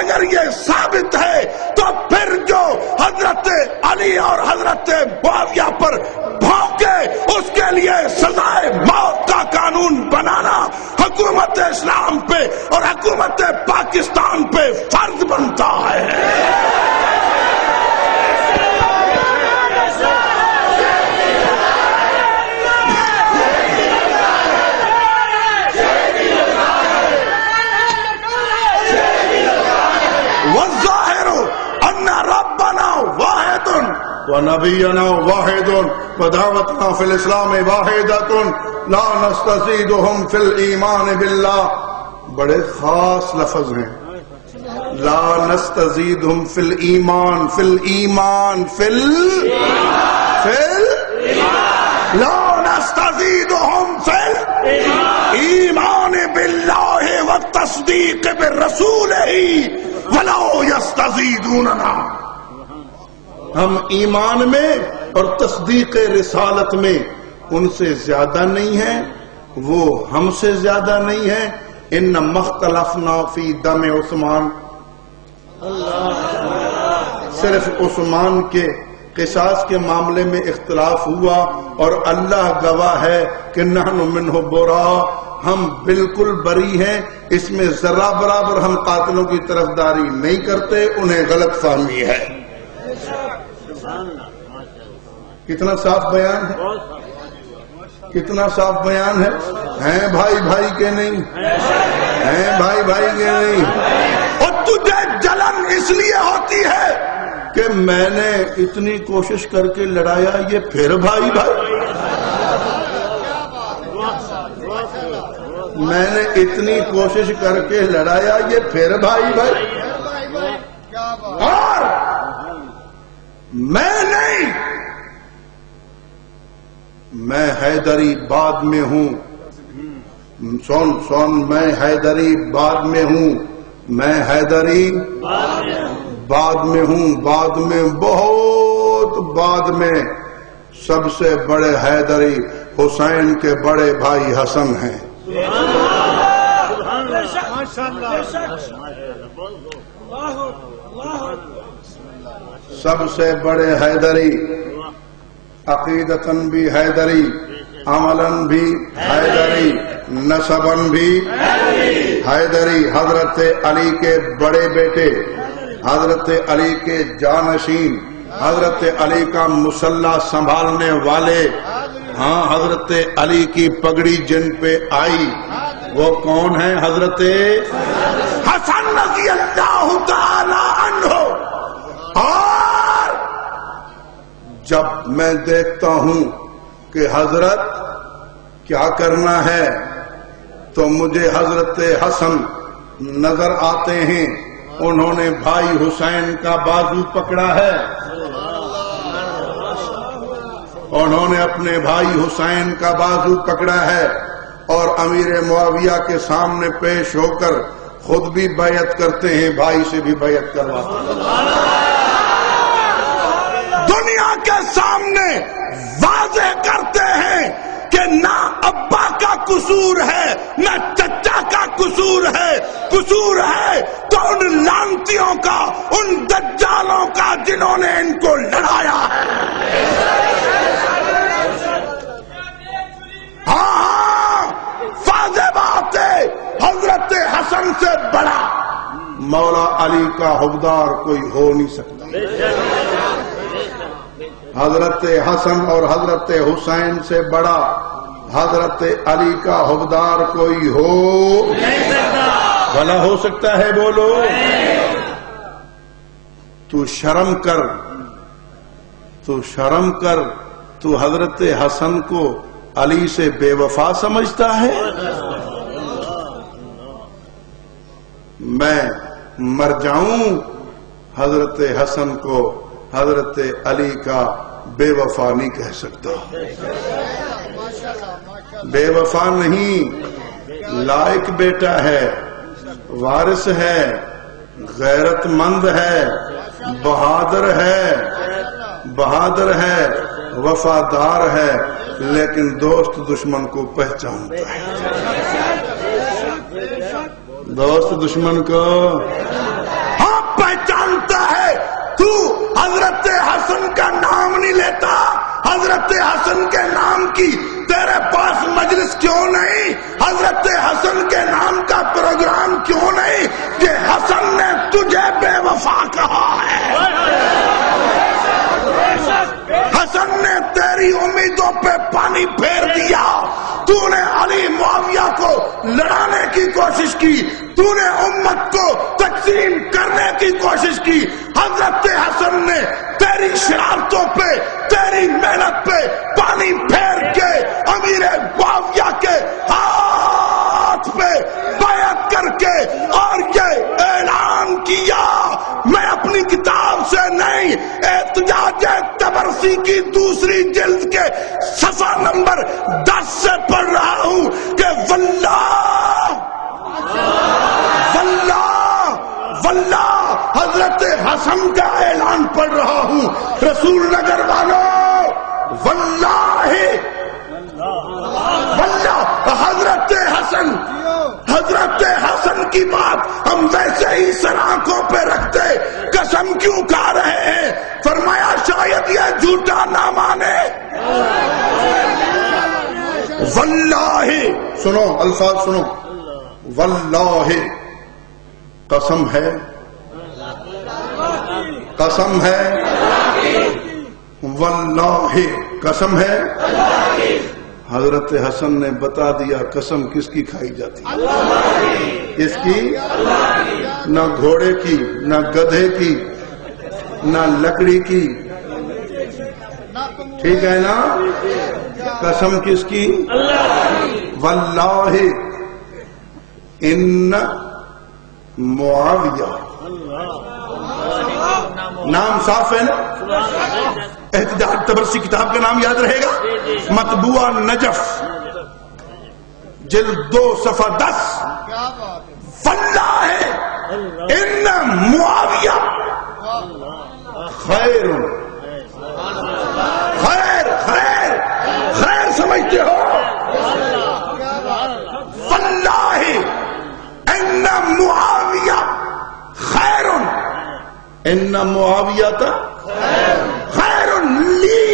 اگر یہ ثابت ہے تو پھر جو حضرت علی اور حضرت معاویہ پر بھونکے اس کے لیے سزائے موت کا قانون بنانا حکومت اسلام پہ اور حکومت پاکستان پہ فرض بنتا ہے۔ ونبينا واحد ودعوتنا في الاسلام واحدة لا نستزيدهم في الايمان بالله۔ بڑے خاص لفظ ہیں، لا نستزيدهم في الايمان، في الايمان، لا نستزيدهم في الايمان بالله والتصديق برسوله ولو يستزيدوننا۔ ہم ایمان میں اور تصدیق رسالت میں ان سے زیادہ نہیں ہیں، وہ ہم سے زیادہ نہیں ہیں۔ انما اختلفنا فی دم عثمان، صرف عثمان کے قصاص کے معاملے میں اختلاف ہوا اور اللہ گواہ ہے کہ نحن منہ براء، ہم بالکل بری ہیں، اس میں ذرہ برابر ہم قاتلوں کی طرفداری نہیں کرتے، انہیں غلط فہمی ہے۔ کتنا صاف بیان ہے، کتنا صاف بیان ہے۔ ہیں بھائی بھائی کے نہیں، ہیں بھائی بھائی کے نہیں۔ اور تجھے جلن اس لیے ہوتی ہے کہ میں نے اتنی کوشش کر کے لڑایا، یہ پھر بھائی بھائی، میں نے اتنی کوشش کر کے لڑایا، یہ پھر بھائی بھائی۔ اور میں نہیں، میں حیدری بعد میں ہوں، سن میں حیدری بعد میں ہوں، میں حیدری بعد میں ہوں، بعد میں بہت بعد میں۔ سب سے بڑے حیدری حسین کے بڑے بھائی حسن ہیں۔ سب سے بڑے حیدری، عقیدتاً بھی حیدری، عملاً بھی حیدری، نسباً بھی حیدری، حضرت علی کے بڑے بیٹے، حضرت علی کے جانشین، حضرت علی کا مسلح سنبھالنے والے، ہاں حضرت علی کی پگڑی جن پہ آئی وہ کون ہیں؟ حضرت حسن رضی اللہ تعالی عنہ۔ اور جب میں دیکھتا ہوں کہ حضرت کیا کرنا ہے تو مجھے حضرت حسن نظر آتے ہیں، انہوں نے بھائی حسین کا بازو پکڑا ہے، انہوں نے اپنے بھائی حسین کا بازو پکڑا ہے اور امیر معاویہ کے سامنے پیش ہو کر خود بھی بیعت کرتے ہیں، بھائی سے بھی بیعت کرواتے ہیں، دنیا کے سامنے واضح کرتے ہیں کہ نہ ابا کا قصور ہے نہ چچا کا قصور ہے، قصور ہے تو ان لعنتیوں کا، ان دجالوں کا جنہوں نے ان کو لڑایا ہے۔ ہاں واضح بات ہے، حضرت حسن سے بڑا مولا علی کا حوبدار کوئی ہو نہیں سکتا۔ حضرت حسن اور حضرت حسین سے بڑا حضرت علی کا حوبدار کوئی ہو نہیں سکتا۔ بھلا ہو سکتا ہے؟ بولو۔ تو شرم کر، تو شرم کر، تو حضرت حسن کو علی سے بے وفا سمجھتا ہے؟ میں مر جاؤں حضرت حسن کو حضرت علی کا بے وفا نہیں کہہ سکتا۔ بے وفا نہیں، لائق بیٹا ہے، وارث ہے، غیرت مند ہے، بہادر ہے، بہادر ہے، وفادار ہے، لیکن دوست دشمن کو پہچانتا ہے۔ دوست دشمن کو پہچانتا ہے تو حضرت حسن کا نام نہیں لیتا؟ حضرت حسن کے نام کی تیرے پاس مجلس کیوں نہیں؟ حضرت حسن کے نام کا پروگرام کیوں نہیں کہ حسن نے تجھے بے وفا کہا ہے؟ حسن نے تیری امیدوں پہ پانی پھیر دیا. تو نے علی معاویہ کو لڑانے کی کوشش کی, تو نے امت کو تقسیم کرنے کی کوشش کی. حضرت حسن نے تیری شرارتوں پہ, تیری محنت پہ پانی پھیر کے امیر معاویہ کے ہاتھ پہ بیعت کر کے اور یہ اعلان کیا, میں اپنی کتاب سے نہیں, احتجاج طبرسی کی دوسری جلد کے صفحہ نمبر 10 سے پڑھ رہا ہوں کہ واللہ واللہ واللہ حضرت حسن کا اعلان پڑھ رہا ہوں. رسول نگر والوں, واللہ واللہ حضرت حسن کی بات ہم ویسے ہی سر آنکھوں پہ رکھتے, قسم کیوں کھا رہے ہیں؟ فرمایا شاید یہ جھوٹا نہ مانے. واللہ, سنو الفاظ سنو, واللہ قسم ہے, قسم ہے, واللہ قسم ہے. حضرت حسن نے بتا دیا قسم کس کی کھائی جاتی ہے, کس کی؟ نہ گھوڑے کی, نہ گدھے کی, نہ لکڑی کی, ٹھیک ہے نا؟ قسم کس کی؟ واللہ ان معاویہ, نام صاف ہے نا؟ احتجاج طبرسی کتاب کا نام یاد رہے گا, مطبوعہ نجف جلد 2 صفحہ 10. واللہ ان معاویہ خیر, خیر خیر خیر سمجھتے ہو؟ واللہ ان معاویہ خیر, ان معاویہ تا خیر لی,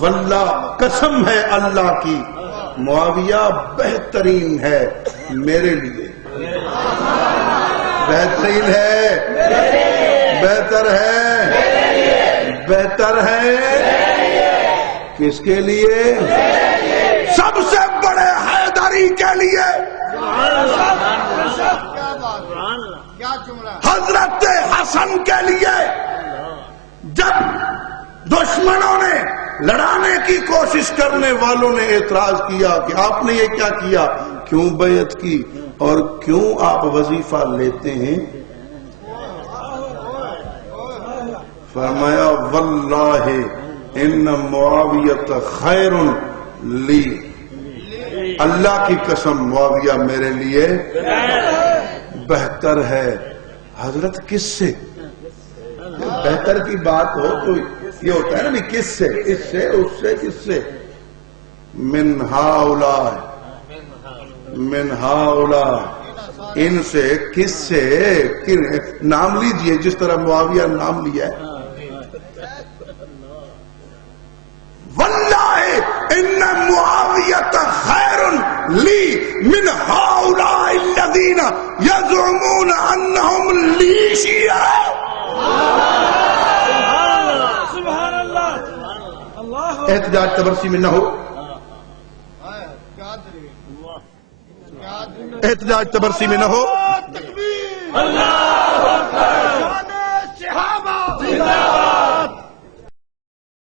واللہ قسم ہے اللہ کی معاویہ بہترین ہے میرے لیے. بہترین ہے, بہتر ہے, بہتر ہے کس کے لیے؟ سب سے بڑے حیدری کے لیے. حضرت حسن کے لیے. جب دشمنوں نے, لڑانے کی کوشش کرنے والوں نے اعتراض کیا کہ آپ نے یہ کیا کیا, کیوں بیعت کی اور کیوں آپ وظیفہ لیتے ہیں, فرمایا واللہ ان معاویت خیر لی, اللہ کی قسم معاویہ میرے لیے بہتر ہے. حضرت کس سے؟ بہتر کی بات ہو تو یہ ہوتا ہے نا بھی کس سے, اس سے, اس سے, کس سے؟ من ہاؤلاء, من ہاؤلاء, ان سے, کس سے؟ نام لیجئے جس طرح معاویہ نام لیا ہے. واللہ ان معاویہ خیر لی من ہاؤلاء الذین یزعمون انہم لی شیعہ. احتجاج طبرسی میں نہ ہو, احتجاج طبرسی میں نہ ہو.